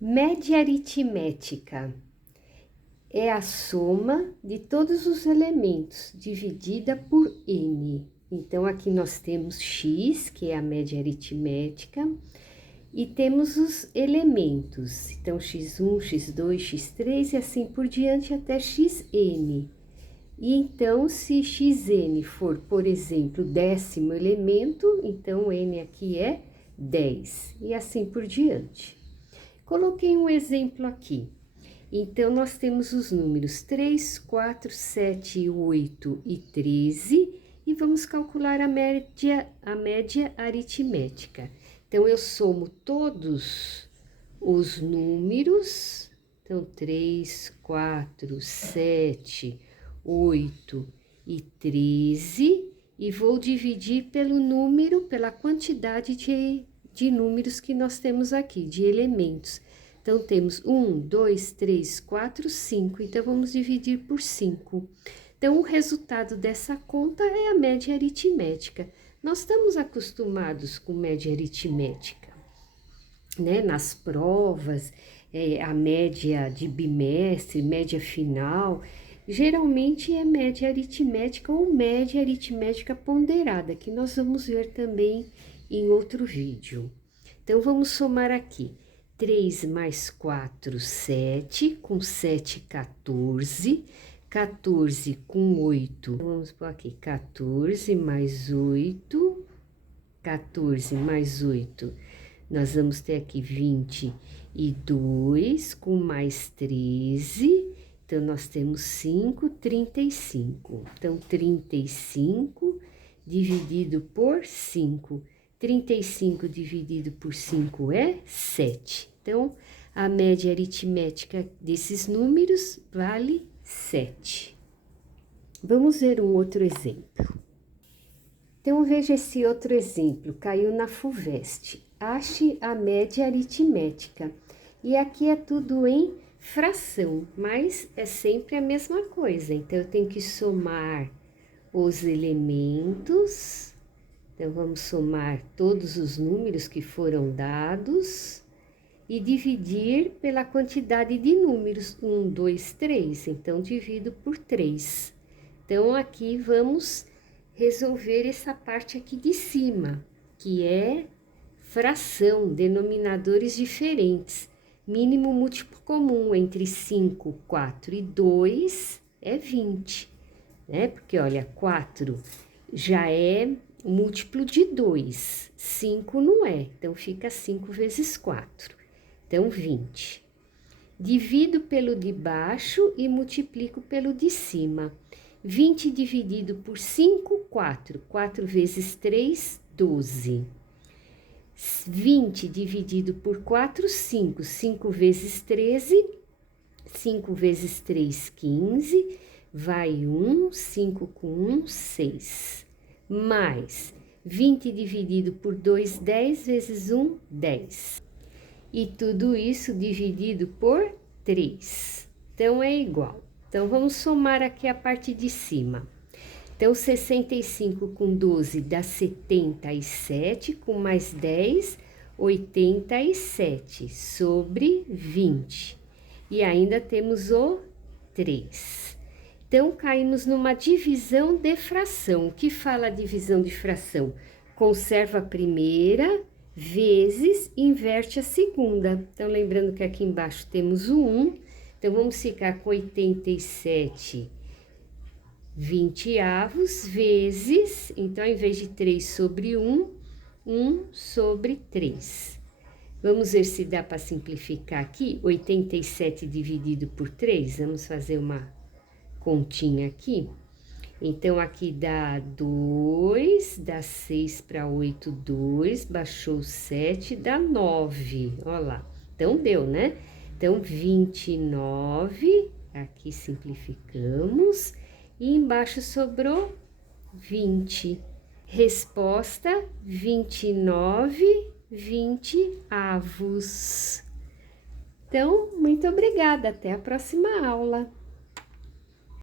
Média aritmética é a soma de todos os elementos dividida por n. Então, aqui nós temos x, que é a média aritmética, e temos os elementos. Então, x1, x2, x3 e assim por diante até xn. E então, se xn for, por exemplo, o 10º elemento, então n aqui é 10, e assim por diante. Coloquei um exemplo aqui. Então, nós temos os números 3, 4, 7, 8 e 13, e vamos calcular a média aritmética. Então, eu somo todos os números, então 3, 4, 7, 8 e 13, e vou dividir pelo número, pela quantidade de números que nós temos aqui, de elementos. Então, temos 1, 2, 3, 4, 5, então vamos dividir por 5. Então, o resultado dessa conta é a média aritmética. Nós estamos acostumados com média aritmética, né? Nas provas, a média de bimestre, média final, geralmente é média aritmética ou média aritmética ponderada, que nós vamos ver também em outro vídeo. Então, vamos somar aqui. 3 mais 4, 7, com 7, 14, 14 com 8, vamos pôr aqui, 14 mais 8, 14 mais 8, nós vamos ter aqui 22, com mais 13, então nós temos 5, 35, então 35 dividido por 5, 35 dividido por 5 é 7. Então, a média aritmética desses números vale 7. Vamos ver um outro exemplo. Então, veja esse outro exemplo. Caiu na FUVEST. Ache a média aritmética. E aqui é tudo em fração, mas é sempre a mesma coisa. Então, eu tenho que somar os elementos. Então, vamos somar todos os números que foram dados e dividir pela quantidade de números, 1, 2, 3. Então, divido por 3. Então, aqui vamos resolver essa parte aqui de cima, que é fração, denominadores diferentes. Mínimo múltiplo comum entre 5, 4 e 2 é 20, né? Porque, olha, 4 já é múltiplo de 2, 5 não é, então fica 5 vezes 4, então 20. Divido pelo de baixo e multiplico pelo de cima. 20 dividido por 5, 4. 4 vezes 3, 12. 20 dividido por 4, 5. 5 vezes 13, 5 vezes 3, 15. Vai 1, 5 com 1, 6. Mais 20 dividido por 2, 10 vezes 1, 10. E tudo isso dividido por 3. Então, é igual. Então, vamos somar aqui a parte de cima. Então, 65 com 12 dá 77, com mais 10, 87, sobre 20. E ainda temos o 3. Então, caímos numa divisão de fração. O que fala a divisão de fração? Conserva a primeira, vezes, inverte a segunda. Então, lembrando que aqui embaixo temos o 1. Então, vamos ficar com 87 20avos, vezes, então, ao invés de 3 sobre 1, 1 sobre 3. Vamos ver se dá para simplificar aqui. 87 dividido por 3, vamos fazer uma continha aqui. Então, aqui dá 2, dá 6 para 8, 2, baixou 7, dá 9, olha lá. Então, deu, né? Então, 29, aqui simplificamos, e embaixo sobrou 20. Resposta, 29 20avos. Então, muito obrigada, até a próxima aula.